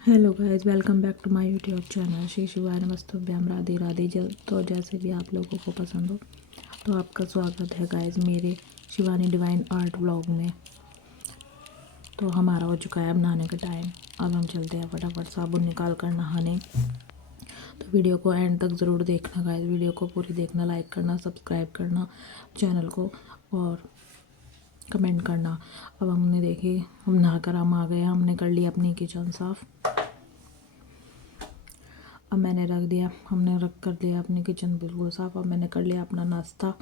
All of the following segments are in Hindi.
Hello guys, welcome back to my YouTube channel Shri शिवाय नमस्तुभ्यम राधे राधे। तो जैसे भी आप लोगों को पसंद हो तो आपका स्वागत है गाइस मेरे शिवानी डिवाइन आर्ट ब्लॉग में। तो हमारा हो चुका है अब नहाने का टाइम। अब हम चलते हैं फटाफट साबुन निकाल कर नहाने। तो वीडियो को एंड तक ज़रूर देखना गाइस, वीडियो को पूरी देखना, लाइक करना, सब्सक्राइब करना चैनल को और कमेंट करना। अब हमने देखी, हम नहाकर हम आ गए, हमने कर लिया अपनी किचन साफ़। अब मैंने रख दिया, हमने रख कर दिया अपनी किचन बिल्कुल साफ़। अब मैंने कर लिया अपना नाश्ता।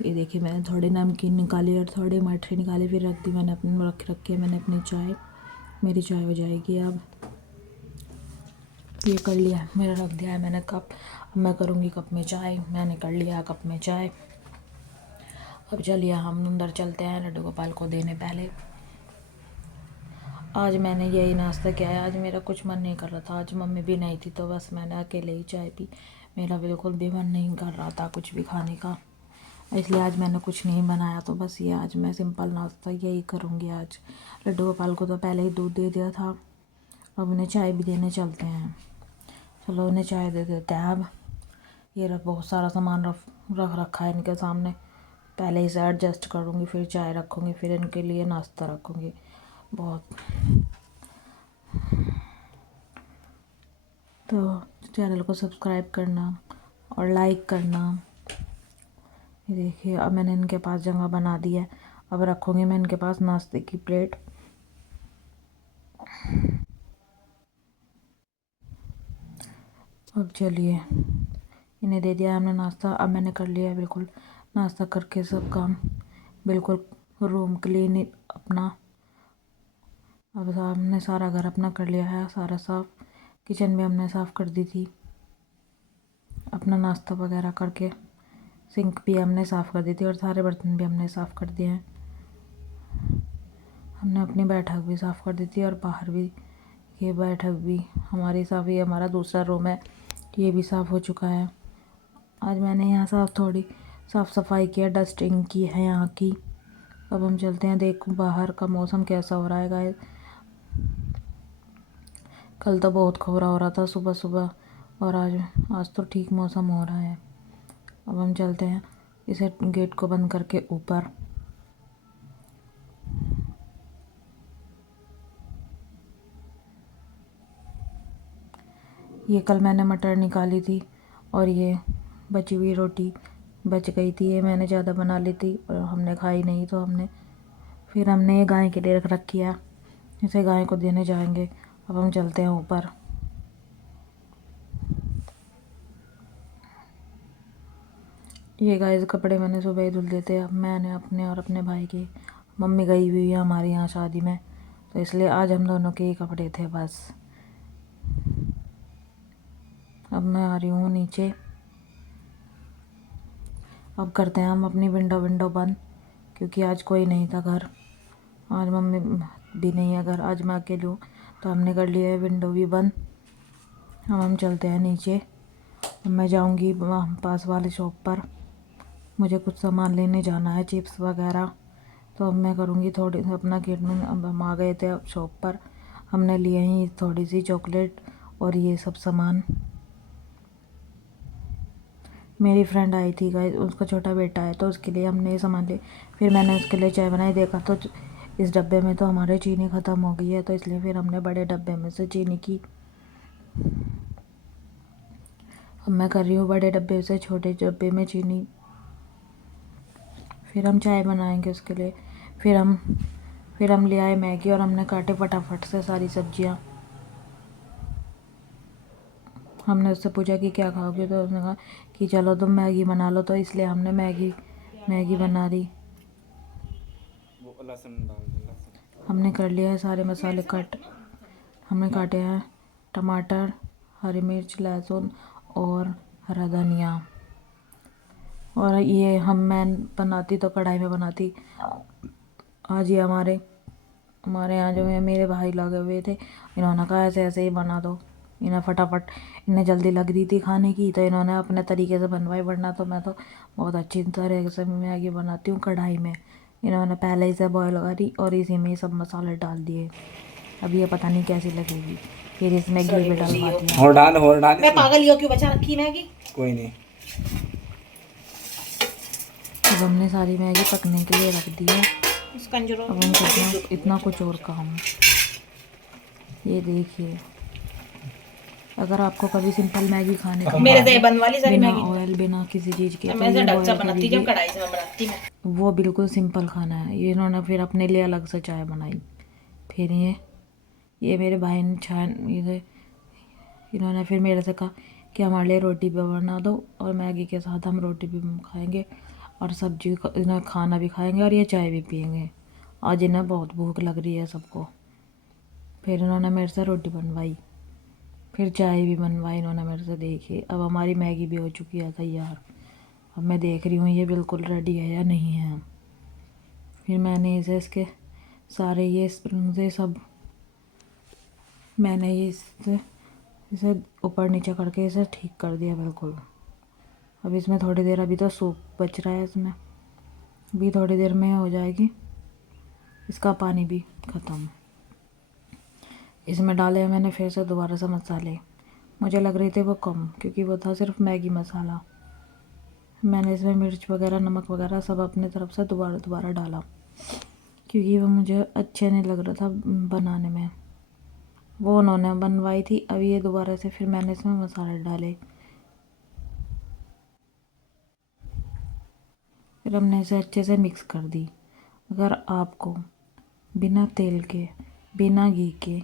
ये देखिए, मैंने थोड़े नमकीन निकाले और थोड़े मठरी निकाले, फिर रख दी मैंने अपने, रख के मैंने अपनी चाय, मेरी चाय हो जाएगी। अब ये कर लिया है, मेरा रख दिया है मैंने कप। अब मैं करूँगी कप में चाय। मैंने कर लिया कप में चाय। अब चलिए हम अंदर चलते हैं लड्डू गोपाल को देने। पहले आज मैंने यही नाश्ता किया है। आज मेरा कुछ मन नहीं कर रहा था, आज मम्मी भी नहीं थी तो बस मैंने अकेले ही चाय पी। मेरा बिल्कुल भी मन नहीं कर रहा था कुछ भी खाने का, इसलिए आज मैंने कुछ नहीं बनाया। तो बस ये आज मैं सिंपल नाश्ता यही करूँगी आज। लड्डू गोपाल को तो पहले ही दूध दे दिया था, अब उन्हें चाय भी देने चलते हैं। चलो उन्हें चाय दे देते हैं। अब ये बहुत सारा सामान रख रखा है इनके सामने, पहले इसे एडजस्ट करूँगी, फिर चाय रखूँगी, फिर इनके लिए नाश्ता रखूँगी। बहुत तो चैनल को सब्सक्राइब करना और लाइक करना। ये देखिए, अब मैंने इनके पास जगह बना दी है। अब रखूँगी मैं इनके पास नाश्ते की प्लेट। अब चलिए, इन्हें दे दिया हमने नाश्ता। अब मैंने कर लिया है बिल्कुल नाश्ता करके सब काम, बिल्कुल रूम क्लीन अपना। अब हमने सारा घर अपना कर लिया है सारा साफ़। किचन भी हमने साफ़ कर दी थी अपना नाश्ता वगैरह करके। सिंक भी हमने साफ़ कर दी थी और सारे बर्तन भी हमने साफ़ कर दिए हैं। हमने अपनी बैठक भी साफ़ कर दी थी और बाहर भी, ये बैठक भी हमारी साफ़, ये हमारा दूसरा रूम है, ये भी साफ़ हो चुका है। आज मैंने यहाँ थोड़ी साफ़ सफाई की है, डस्टिंग की है यहाँ की। अब हम चलते हैं, देखो बाहर का मौसम कैसा हो रहा है गाइस। कल तो बहुत कोहरा हो रहा था सुबह सुबह, और आज तो ठीक मौसम हो रहा है। अब हम चलते हैं इसे गेट को बंद करके ऊपर। ये कल मैंने मटर निकाली थी और ये बची हुई रोटी बच गई थी, ये मैंने ज़्यादा बना ली थी और हमने खाई नहीं, तो फिर हमने ये गाय के लिए रख रखी है, इसे गाय को देने जाएंगे। अब हम चलते हैं ऊपर। ये गाय कपड़े मैंने सुबह ही धुल देते। अब मैंने अपने और अपने भाई के, मम्मी गई हुई है हमारे यहाँ शादी में, तो इसलिए आज हम दोनों के ही कपड़े थे बस। अब मैं आ रही हूँ नीचे। अब करते हैं हम अपनी विंडो बंद, क्योंकि आज कोई नहीं था घर, आज मम्मी भी नहीं है घर, आज मैं अकेली हूँ, तो हमने कर लिया है विंडो भी बंद। अब हम चलते हैं नीचे। अब मैं जाऊँगी वहाँ पास वाले शॉप पर, मुझे कुछ सामान लेने जाना है, चिप्स वगैरह। तो अब मैं करूँगी थोड़ी अपना गेट में। अब हम आ गए थे शॉप पर, हमने लिए ही थोड़ी सी चॉकलेट और ये सब सामान। मेरी फ्रेंड आई थी गाइस, उसका छोटा बेटा है, तो उसके लिए हमने ये सामान लिए। फिर मैंने उसके लिए चाय बनाई, देखा तो इस डब्बे में तो हमारे चीनी ख़त्म हो गई है, तो इसलिए फिर हमने बड़े डब्बे में से चीनी की। अब मैं कर रही हूँ बड़े डब्बे से छोटे डब्बे में चीनी। फिर हम चाय बनाएंगे उसके लिए। फिर हम ले आए मैगी और हमने काटे फटाफट से सारी सब्जियाँ। हमने उससे पूछा कि क्या खाओगे, तो उसने कहा कि चलो तुम मैगी बना लो, तो इसलिए हमने मैगी बना दी। लहसुन डाल दो, लहसुन। हमने कर लिया है सारे मसाले कट। हमने काटे हैं टमाटर, हरी मिर्च, लहसुन और हरा धनिया। और ये मैं बनाती तो कढ़ाई में बनाती। आज ये हमारे हमारे यहाँ जो है मेरे भाई लगे हुए थे, इन्होंने कहा ऐसे ऐसे ही बना दो। इन्हें फटाफट, इन्हें जल्दी लग रही थी खाने की, तो इन्होंने अपने तरीके से बनवाई, वरना तो मैं तो बहुत अच्छी तरह से मैगी बनाती हूँ कढ़ाई में। इन्होंने पहले ही से बॉयल करी और इसी में ही सब मसाले डाल दिए। अब ये पता नहीं कैसी लगेगी। फिर इसमें घी भी डलवा दिया। और डाल मैं पागल ही हो क्यों बचा रखी मैगी। कोई नहीं। अब हमने सारी मैगी पकने के लिए रख दी है। उस कंजरों अब हम करते हैं इतना कुछ और काम। ये देखिए, अगर आपको कभी सिंपल मैगी खाने का मेरे मन से है, बनवा ली सारी बिना मैगी ऑयल बिना किसी चीज़ के, तो मैं से ये ढक बॉयल सा बनाती जब करेगी। कढ़ाई से मैं बनाती मैं। वो बिल्कुल सिंपल खाना है। ये इन्होंने फिर अपने लिए अलग से चाय बनाई। फिर ये मेरे भाई ने चाय इन्होंने फिर मेरे से कहा कि हमारे लिए रोटी भी बना दो और मैगी के साथ हम रोटी भी खाएंगे और सब्जी इन्हें खाना भी खाएंगे और ये चाय भी पियेंगे। आज इन्हें बहुत भूख लग रही है सबको। फिर इन्होंने मेरे से रोटी बनवाई, फिर चाय भी बनवाई इन्होंने मेरे से। देखिए, अब हमारी मैगी भी हो चुकी है तैयार। अब मैं देख रही हूँ ये बिल्कुल रेडी है या नहीं है। फिर मैंने इसके सारे ये स्प्रिंग से सब मैंने ये इसे ऊपर नीचे करके इसे ठीक कर दिया बिल्कुल। अब इसमें थोड़ी देर, अभी तो सूप बच रहा है इसमें, अभी थोड़ी देर में हो जाएगी। इसका पानी भी ख़त्म। इसमें डाले मैंने फिर से दोबारा से मसाले। मुझे लग रहे थे वो कम, क्योंकि वो था सिर्फ मैगी मसाला। मैंने इसमें मिर्च वगैरह नमक वगैरह सब अपने तरफ से दोबारा डाला, क्योंकि वो मुझे अच्छे नहीं लग रहा था बनाने में। वो उन्होंने बनवाई थी। अब ये दोबारा से फिर मैंने इसमें मसाले डाले। फिर हमने इसे अच्छे से मिक्स कर दी। अगर आपको बिना तेल के, बिना घी के,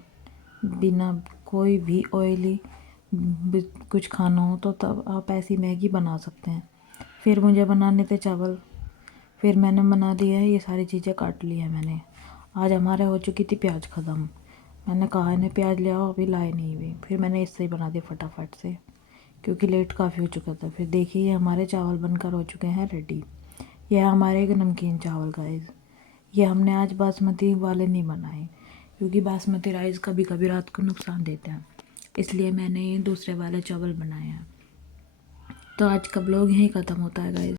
बिना कोई भी ऑयली कुछ खाना हो तो तब आप ऐसी मैगी बना सकते हैं। फिर मुझे बनाने थे चावल। फिर मैंने बना दिया है, ये सारी चीज़ें काट ली है मैंने। आज हमारे हो चुकी थी प्याज ख़त्म। मैंने कहा इन्हें प्याज ले आओ, अभी लाए नहीं हुई। फिर मैंने इससे ही बना दिया फटाफट से, क्योंकि लेट काफ़ी हो चुका था। फिर देखिए ये हमारे चावल बनकर हो चुके हैं रेडी। यह हमारे एक नमकीन चावल गाइस। ये हमने आज बासमती वाले नहीं बनाए, क्योंकि बासमती राइस कभी कभी रात को नुकसान देते हैं, इसलिए मैंने ये दूसरे वाले चावल बनाए हैं। तो आज का ब्लॉग यहीं ख़त्म होता है गाइस।